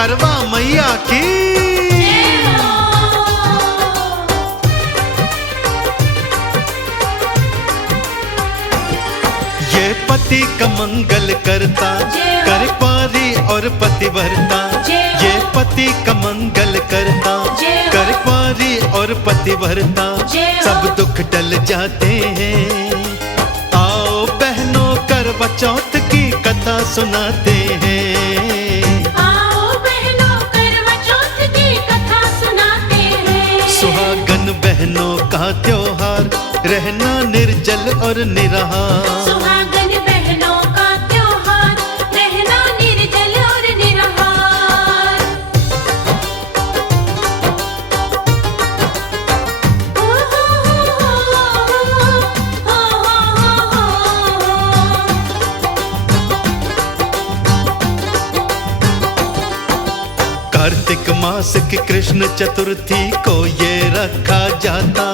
करवा मैया की। ये पति का मंगल करता, कर पारी और पतिव्रता। ये पति का मंगल करता, कर पारी और पतिव्रता। सब दुख टल जाते हैं, आओ बहनों करवा चौथ की कथा सुनाते हैं। आओ बहनों करवा चौथ की कथा सुनाते हैं। सुहागन बहनों का त्योहार, रहना निर्जल और निराहार। सुहागन बहनों का त्योहार, रहना निर्जल और निराहार। हो कार्तिक मास की कृष्ण चतुर्थी को ये रखा जाता,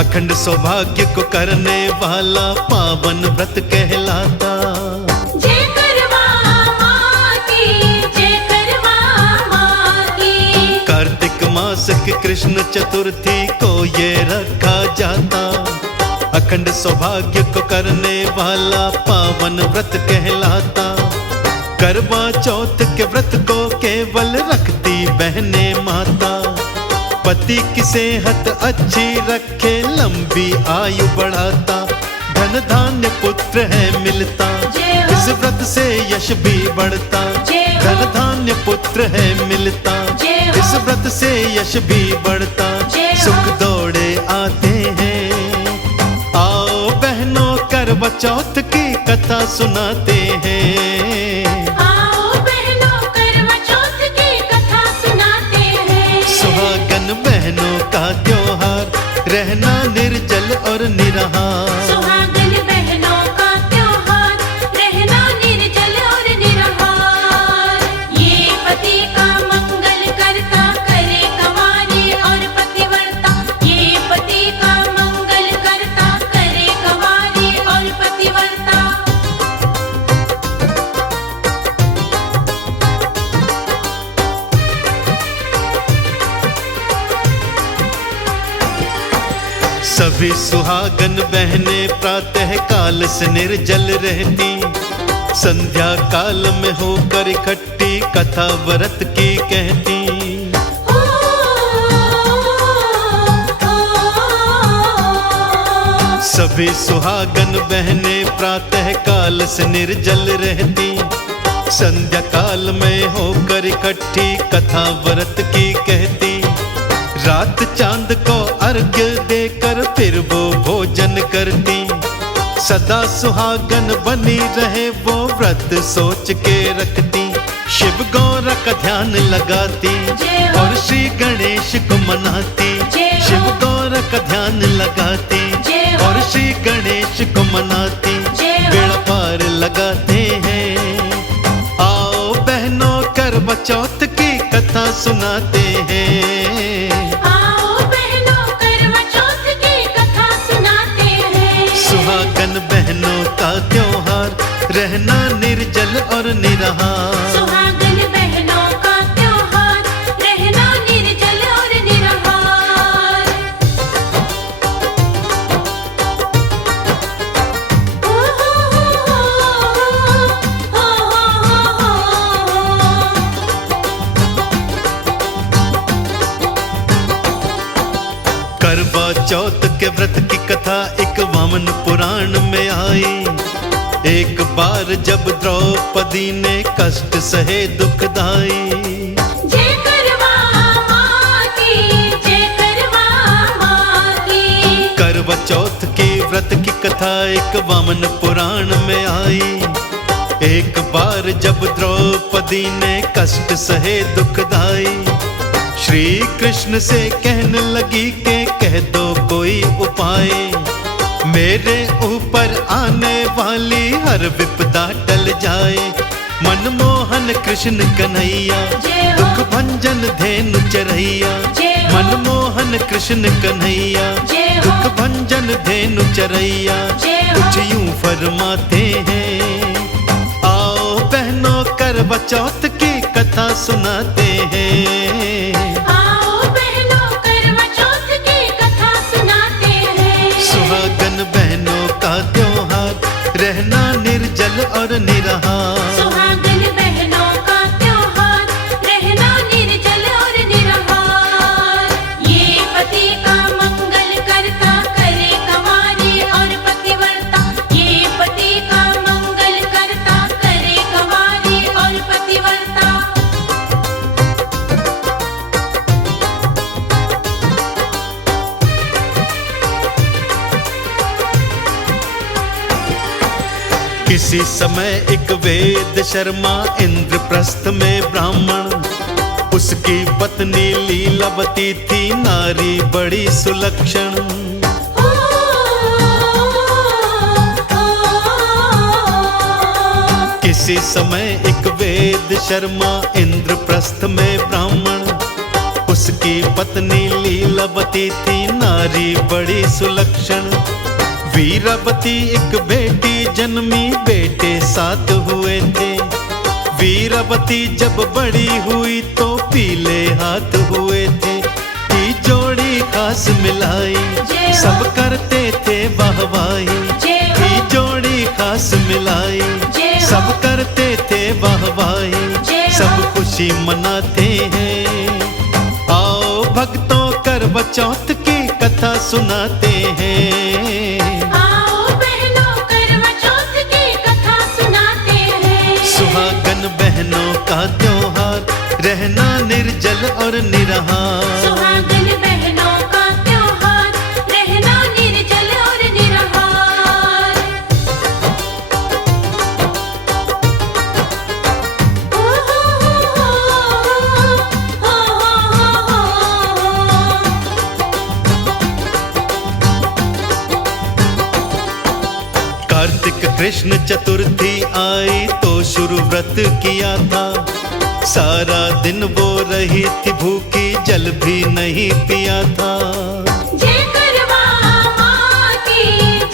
अखंड सौभाग्य को करने वाला पावन व्रत कहलाता। जय करवा माँ की, जय करवा माँ की। कार्तिक मास की कृष्ण चतुर्थी को ये रखा जाता, अखंड सौभाग्य को करने वाला पावन व्रत कहलाता। करवा चौथ के व्रत को केवल रखती बहने माता, पति की सेहत अच्छी रखे, लंबी आयु बढ़ाता। धन धान्य पुत्र है मिलता, इस व्रत से यश भी बढ़ता। धन धान्य पुत्र है मिलता, इस व्रत से यश भी बढ़ता। सुख दौड़े आते हैं, आओ बहनों करवा चौथ की कथा सुनाते हैं। आओ बहनों करवा चौथ की कथा सुनाते हैं। सुहागन बहनों का त्योहार, रहना निर्जल और निराहार। सुहागन बहनों का त्योहार, रहना निर्जल और निराहार। ये पति का मंगल करता, करे कंवारी और पतिव्रता। ये पति का मंगल करता, करे कंवारी और पतिव्रता। सभी सुहागन बहनें प्रातः काल से निर्जल रहती, संध्या काल में होकर इकट्ठी कथा व्रत की कहती। सभी सुहागन बहनें प्रातः काल से निर्जल रहती, संध्या काल में होकर इकट्ठी कथा व्रत की कहती। रात चांद को अर्घ्य देकर फिर वो भोजन करती, सदा सुहागन बनी रहे वो व्रत सोच के रखती। शिव गौर का ध्यान लगाती और श्री गणेश को मनाती। शिव गौर का ध्यान लगाती और श्री गणेश को मनाती। बेड़ा पार लगाते हैं, आओ बहनों करवा चौथ की कथा सुनाते हैं। आओ बहनों करवा चौथ की कथा सुनाते हैं। सुहागन बहनों का त्योहार, रहना निर्जल और निराहार। सुहागन बहनों का त्योहार, रहना निर्जल और निराहार। करवा चौथ के व्रत की कथा एक वामन पुराण में आई। एक बार जब द्रौपदी ने कष्ट सहे दुखदाई। जय करवा माँ की, जय करवा माँ की। करवा चौथ की व्रत की कथा एक वामन पुराण में आई। एक बार जब द्रौपदी ने कष्ट सहे दुखदाई, श्री कृष्ण से कहने लगी कि कह दो कोई उपाय, मेरे ऊपर आने वाली हर विपदा टल जाए। मनमोहन कृष्ण कन्हैया, दुख भंजन धेनु चरैया। मनमोहन कृष्ण कन्हैया, दुख भंजन धेनु चरैया। कुछ यूं फरमाते हैं, आओ बहनों करवा चौथ की कथा सुनाते हैं। आओ बहनों करवा चौथ की कथा सुनाते हैं। सुहागन बहनों का त्योहार, रहना निर्जल और निराहार। सुहागन बहनों का त्योहार, रहना निर्जल और निराहार। ये पति का मंगल करता, करे कंवारी और पतिव्रता। ये पति का मंगल करता, करे कंवारी और पतिव्रता। किसी समय एक वेद शर्मा इंद्रप्रस्थ में ब्राह्मण, उसकी पत्नी लीलावती थी नारी बड़ी सुलक्षण। ओ, किसी समय एक वेद शर्मा इंद्रप्रस्थ में ब्राह्मण, उसकी पत्नी लीलावती थी नारी बड़ी सुलक्षण। वीरावती एक बेटी जन्मी, बेटे 7 हुए थे। वीरावती जब बड़ी हुई तो पीले हाथ हुए थे। की जोड़ी खास मिलाई, सब करते थे वाहवाही। की जोड़ी खास मिलाई, सब करते थे वाहवाही। सब खुशी मनाते हैं। आओ भक्तों करवा चौथ की कथा सुनाते हैं। आओ बहनों करवा चौथ की कथा सुनाते हैं। सुहागन बहनों का त्योहार, रहना निर्जल और निराहार। सुहागन बहनों का त्योहार, रहना निर्जल और निराहार। ओ कार्तिक कृष्ण चतुर्थी आई तो शुरू व्रत किया था। सारा दिन वो रही थी भूखी, जल भी नहीं पिया था। जय करवा माँ की,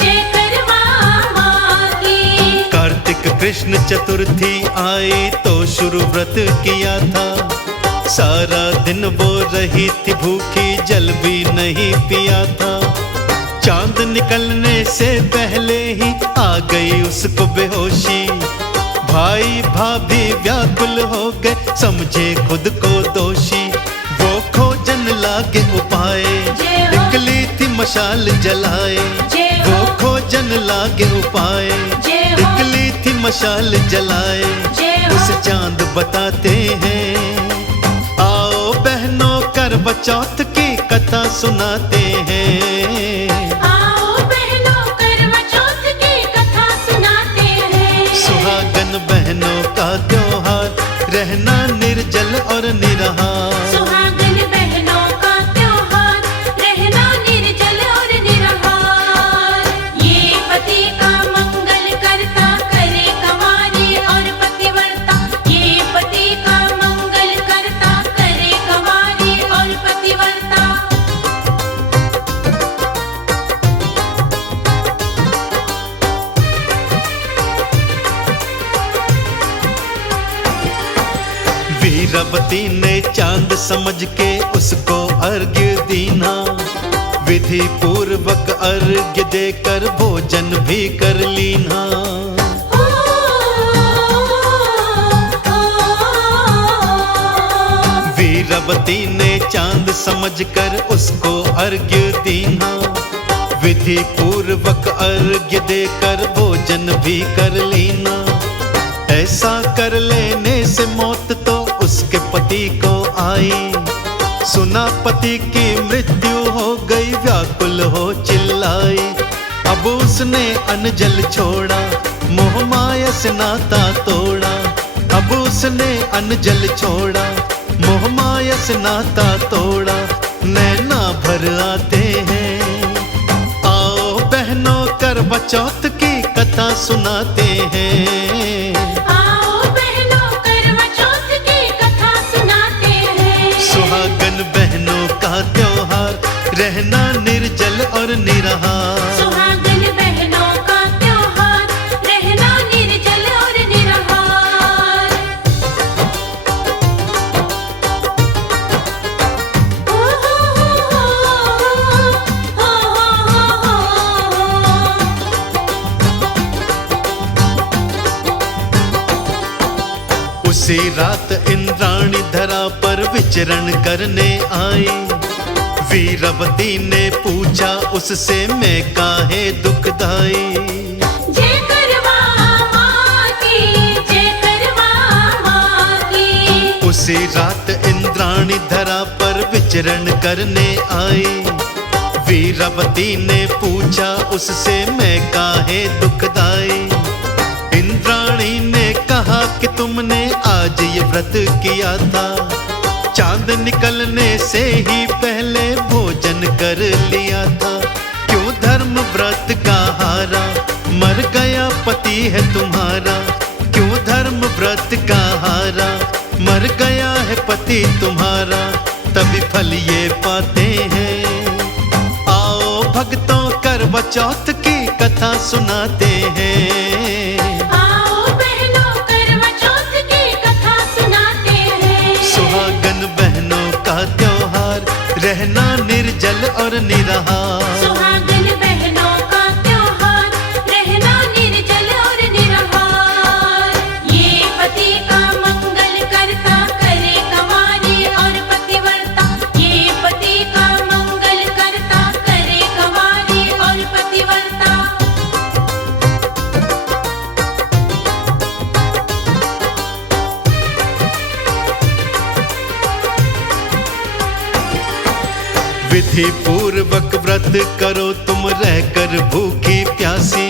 जय करवा माँ की। कार्तिक कृष्ण चतुर्थी आई तो शुरू व्रत किया था। सारा दिन वो रही थी भूखी, जल भी नहीं पिया था। चांद निकलने से पहले ही आ गई उसको बेहोशी। भाई भाभी व्याकुल हो गए, समझे खुद को दोषी। वो खोजन लागे उपाय, निकली थी मशाल जलाए। वो खोजन लागे उपाय, निकली थी मशाल जलाए। उस चांद बताते हैं। आओ बहनों करवा चौथ की कथा सुनाते हैं। आओ बहनों करवा चौथ की कथा सुनाते हैं। सुहागन बहनों का त्योहार, रहना निर्जल और निराहार। सुहागन बहनों का त्योहार, रहना निर्जल और निराहार। ये पति का मंगल करता, करे कंवारी और पतिव्रता। ये पति का मंगल करता, करे कंवारी और पतिव्रता। वीरावती ने चांद समझ के उसको अर्घ्य दीना। विधि पूर्वक अर्घ्य देकर भोजन भी कर लीना। वीरावती ने चांद समझकर उसको अर्घ्य दीना। विधि पूर्वक अर्घ्य देकर भोजन भी कर लीना। ऐसा कर लेने से मौत तो उसके पति को आई। सुना पति की मृत्यु हो गई, व्याकुल हो चिल्लाई। अब उसने अनजल छोड़ा, मोह माया से नाता तोड़ा। अब उसने अनजल छोड़ा, मोह माया से नाता तोड़ा। नैना भर आते हैं। आओ बहनों करवा चौथ की कथा सुनाते हैं। आओ बहनों करवा चौथ की कथा सुनाते हैं। सुहागन बहनों का त्योहार, रहना निर्जल और निराहार। सुहागन बहनों का त्योहार, रहना निर्जल और निराहार। उसी रात इंद्राणी धरा पर विचरण करने आई। वीरवती ने पूछा उससे मैं काहे दुखदाई। जय करवा माँ की, जय करवा माँ की। उसी रात इंद्राणी धरा पर विचरण करने आई। वीरवती ने पूछा उससे मैं काहे दुखदाई। इंद्राणी ने कहा कि तुमने आज ये व्रत किया था, चांद निकलने से ही पहले भोजन कर लिया था। क्यों धर्म व्रत का हारा, मर गया पति है तुम्हारा। क्यों धर्म व्रत का हारा, मर गया है पति तुम्हारा। तभी फल ये पाते हैं। आओ भक्तों करवा चौथ की कथा सुनाते हैं। आओ बहनों करवा चौथ की कथा सुनाते हैं। सुहागन बहनों का त्योहार, रहना निर्जल और निराहार। सुहागन बहनों का त्योहार, रहना निर्जल और निराहार। ये पति का मंगल करता, करे कमाने और पतिव्रता। ये पति का मंगल करता, करे कमाने और पतिव्रता। विधि पूर्वक व्रत करो तुम रहकर भूखी प्यासी।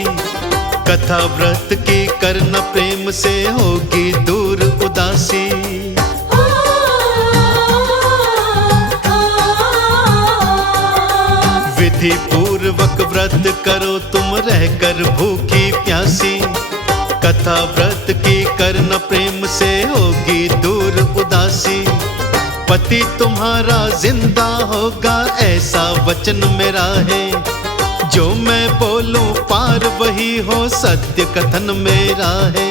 कथा व्रत की करना प्रेम से होगी दूर उदासी। ओ, विधि पूर्वक व्रत करो तुम रहकर भूखी प्यासी। कथा व्रत की करना प्रेम से होगी दूर उदासी। पति तुम्हारा जिंदा होगा ऐसा वचन मेरा है। जो मैं बोलूं पार वही हो, सत्य कथन मेरा है।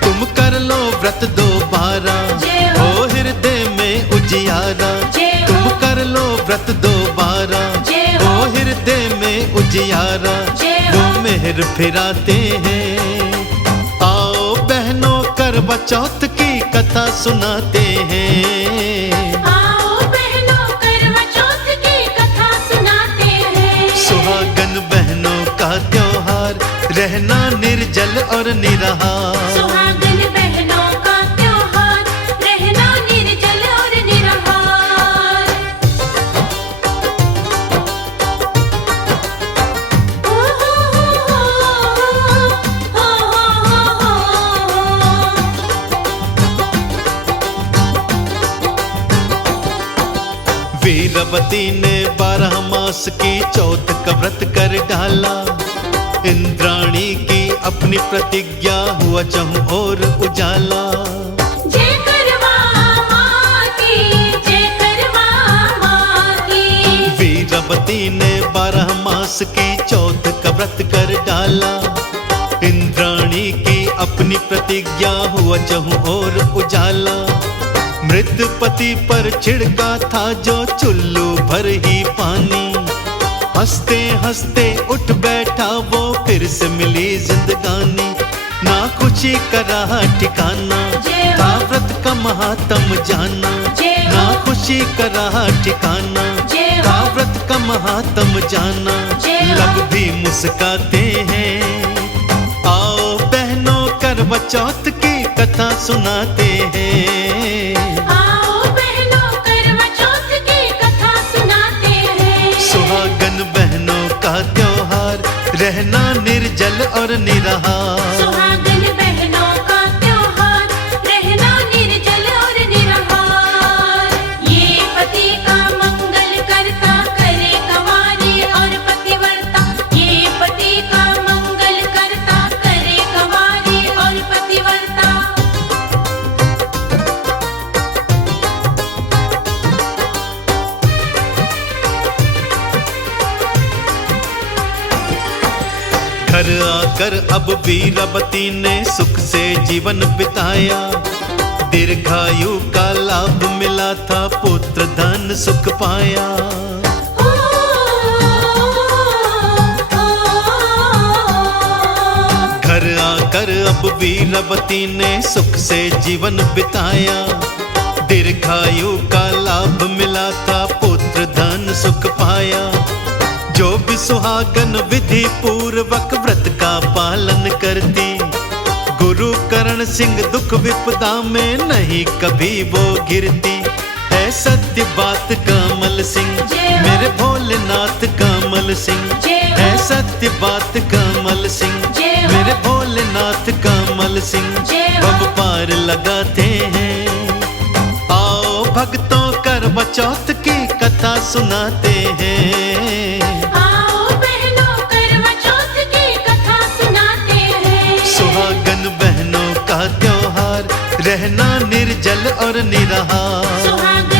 तुम कर लो व्रत दोबारा, जय हो हो। हृदय में उजियारा। जय हो। तुम कर लो व्रत दोबारा, जय हो हो। हृदय में उजियारा। जय वो हो। मेहर फिराते हैं। आओ बहनों करवा चौथ की कथा सुनाते हैं। आओ बहनों करवा चौथ की कथा सुनाते हैं। सुहागन बहनों का त्योहार, रहना निर्जल और निराहार। सुहागन बहनों का त्योहार, रहना निर्जल और निराहार। ओ हो वीरवती ने 12 मास की चौथ का व्रत कर डाला। इंद्राणी की अपनी प्रतिज्ञा, हुआ चहुं और उजाला। जय करवा माँ की, जय करवा माँ की। वीरवती ने 12 मास की चौथ का व्रत कर डाला। इंद्राणी की अपनी प्रतिज्ञा, हुआ चहुं और उजाला। मृत पति पर छिड़का था जो चुल्लू भर ही पानी। हंसते हंसते उठ बैठा वो, फिर से मिली जिंदगानी। ना खुशी का रहा ठिकाना, जय हो। था व्रत का महात्म जाना। जय हो। ना खुशी का रहा ठिकाना, जय हो। था व्रत का महात्म जाना। जय हो। लब भी मुस्काते हैं। आओ बहनों करवा चौथ की कथा सुनाते हैं। आओ बहनों करवा चौथ की कथा सुनाते हैं। सुहागन बहनों का त्योहार, रहना निर्जल और निराहार। सुहागन बहनों का त्योहार, रहना निर्जल और निराहार। ये पति का मंगल करता, करे कमाने और पतिव्रता। ये पति का मंगल करता, करे कमाने और पतिव्रता। घर आकर अब वीरवती ने सुख से जीवन बिताया। दीर्घायु का लाभ मिला था, पुत्र धन सुख पाया। घर आकर अब वीरवती ने सुख से जीवन बिताया। दीर्घायु का लाभ मिला था, पुत्र धन सुख पाया। जो भी सुहागन विधि पूर्वक व्रत का पालन करती, गुरु करण सिंह दुख विपदा में नहीं कभी वो गिरती। है सत्य बात कमल सिंह, मेरे भोलेनाथ कमल सिंह। है सत्य बात कमल सिंह, मेरे भोलेनाथ कमल सिंह। भव पार लगाते हैं, आओ भक्तों करवा चौथ की कथा सुनाते हैं। आओ बहनों करवा चौथ की कथा सुनाते हैं। सुहागन बहनों का त्योहार, रहना निर्जल और निराहार। सुहागन